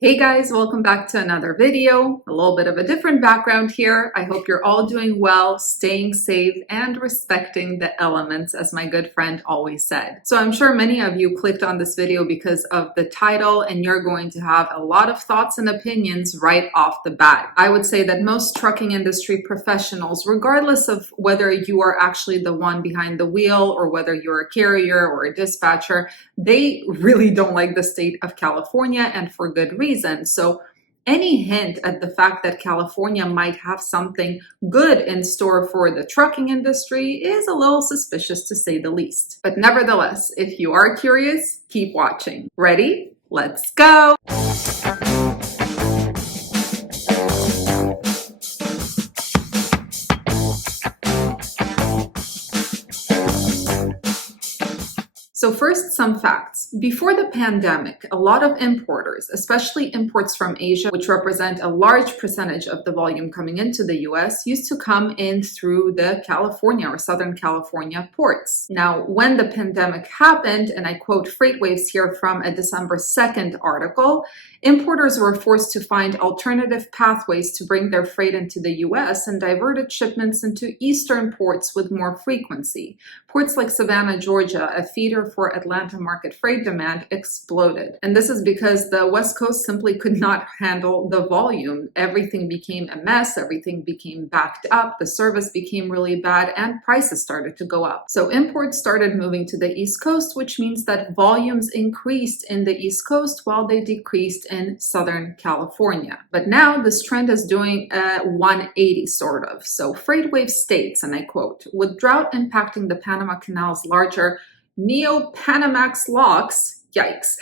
Hey guys, welcome back to another video. A little bit of a different background here. I hope you're all doing well, staying safe, and respecting the elements, as my good friend always said. So I'm sure many of you clicked on this video because of the title, and you're going to have a lot of thoughts and opinions right off the bat. I would say that most trucking industry professionals, regardless of whether you are actually the one behind the wheel or whether you're a carrier or a dispatcher, they really don't like the state of California, and for good reason. So any hint at the fact that California might have something good in store for the trucking industry is a little suspicious, to say the least. But nevertheless, if you are curious, keep watching. Ready? Let's go! So first, some facts. Before the pandemic, a lot of importers, especially imports from Asia, which represent a large percentage of the volume coming into the US, used to come in through the California or Southern California ports. Now, when the pandemic happened, and I quote freight waves here from a December 2nd article, importers were forced to find alternative pathways to bring their freight into the US and diverted shipments into eastern ports with more frequency. Ports like Savannah, Georgia, a feeder for Atlanta market freight demand, exploded. And this is because the West Coast simply could not handle the volume. Everything became a mess, everything became backed up, the service became really bad, and prices started to go up. So imports started moving to the East Coast, which means that volumes increased in the East Coast while they decreased in Southern California. But now this trend is doing a 180 sort of. So FreightWave states, and I quote, "With drought impacting the Panama Canal's larger Neo-Panamax locks, yikes,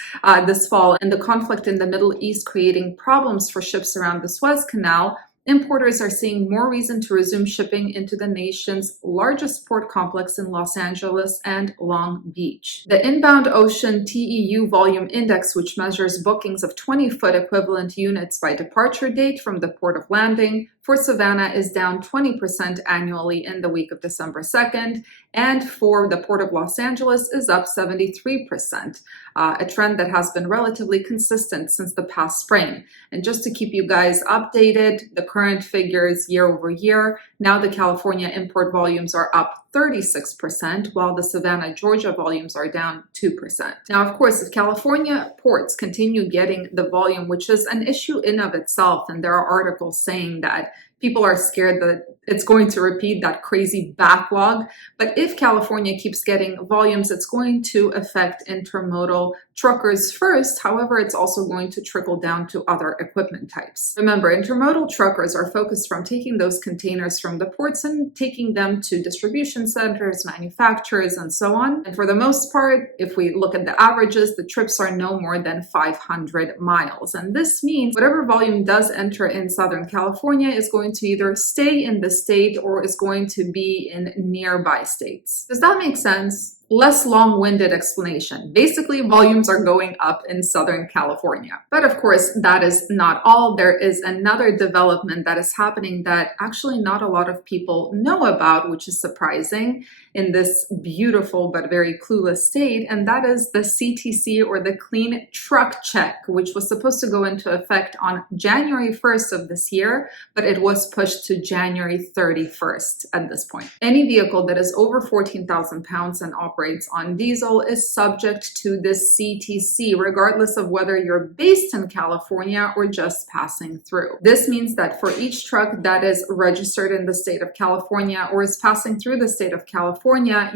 this fall, and the conflict in the Middle East creating problems for ships around the Suez Canal, importers are seeing more reason to resume shipping into the nation's largest port complex in Los Angeles and Long Beach." The Inbound Ocean TEU Volume Index, which measures bookings of 20-foot equivalent units by departure date from the port of landing, for Savannah is down 20% annually in the week of December 2nd, and for the Port of Los Angeles is up 73%, a trend that has been relatively consistent since the past spring. And just to keep you guys updated, the current figures year over year, now the California import volumes are up 36%, while the Savannah, Georgia volumes are down 2%. Now, of course, if California ports continue getting the volume, which is an issue in of itself, and there are articles saying that people are scared that it's going to repeat that crazy backlog. But if California keeps getting volumes, it's going to affect intermodal truckers first. However, it's also going to trickle down to other equipment types. Remember, intermodal truckers are focused from taking those containers from the ports and taking them to distribution centers, manufacturers, and so on. And for the most part, if we look at the averages, the trips are no more than 500 miles. And this means whatever volume does enter in Southern California is going to either stay in the state or is going to be in nearby states. Does that make sense? Less long-winded explanation. Basically, volumes are going up in Southern California. But of course, that is not all. There is another development that is happening that actually not a lot of people know about, which is surprising in this beautiful but very clueless state, and that is the CTC, or the Clean Truck Check, which was supposed to go into effect on January 1st of this year, but it was pushed to January 31st at this point. Any vehicle that is over 14,000 pounds and operates on diesel is subject to this CTC, regardless of whether you're based in California or just passing through. This means that for each truck that is registered in the state of California or is passing through the state of California,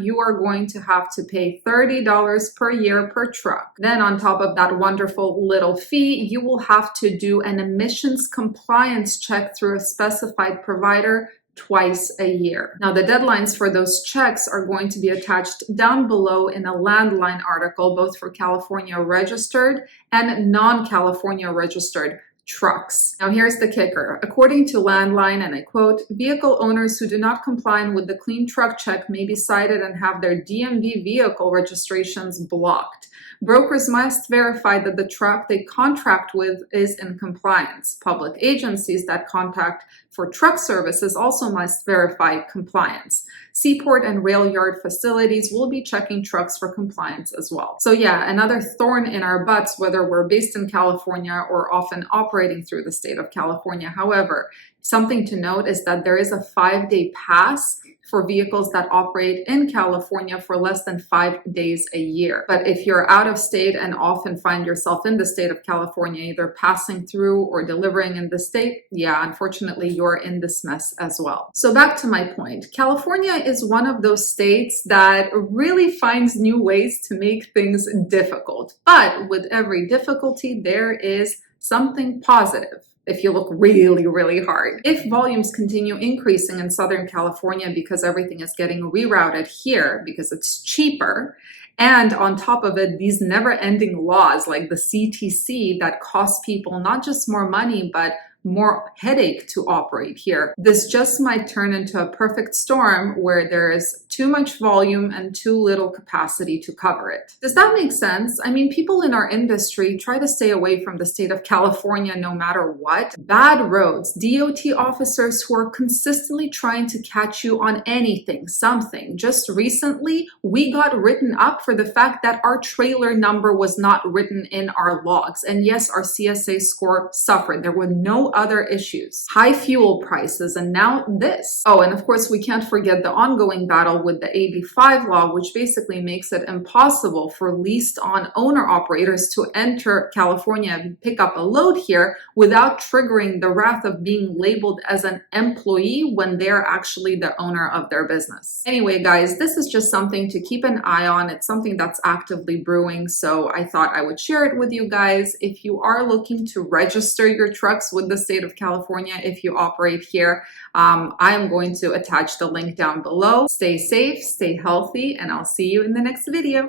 you are going to have to pay $30 per year per truck. Then on top of that wonderful little fee, you will have to do an emissions compliance check through a specified provider twice a year. Now, the deadlines for those checks are going to be attached down below in a Landline article, both for California registered and non-California registered trucks. Now, here's the kicker. According to Landline, and I quote, "Vehicle owners who do not comply with the Clean Truck Check may be cited and have their DMV vehicle registrations blocked. Brokers must verify that the truck they contract with is in compliance. Public agencies that contact for truck services also must verify compliance. Seaport and rail yard facilities will be checking trucks for compliance as well. So yeah, another thorn in our butts, whether we're based in California or often operating through the state of California. However, something to note is that there is a 5-day pass for vehicles that operate in California for less than 5 days a year. But if you're out of state and often find yourself in the state of California, either passing through or delivering in the state, yeah, unfortunately, you're in this mess as well. So back to my point, California is one of those states that really finds new ways to make things difficult. But with every difficulty, there is something positive. If you look really, really hard. If volumes continue increasing in Southern California because everything is getting rerouted here because it's cheaper, and on top of it, these never-ending laws like the CTC that cost people not just more money, but more headache to operate here. This just might turn into a perfect storm where there is too much volume and too little capacity to cover it. Does that make sense? I mean, people in our industry try to stay away from the state of California no matter what. Bad roads, DOT officers who are consistently trying to catch you on anything, something. Just recently, we got written up for the fact that our trailer number was not written in our logs. And yes, our CSA score suffered. There were no other issues. High fuel prices, and now this. Oh, and of course, we can't forget the ongoing battle with the AB5 law, which basically makes it impossible for leased on owner operators to enter California and pick up a load here without triggering the wrath of being labeled as an employee when they're actually the owner of their business. Anyway, guys, this is just something to keep an eye on. It's something that's actively brewing, so I thought I would share it with you guys. If you are looking to register your trucks with the state of California, if you operate here, I am going to attach the link down below. Stay safe, stay healthy, and I'll see you in the next video.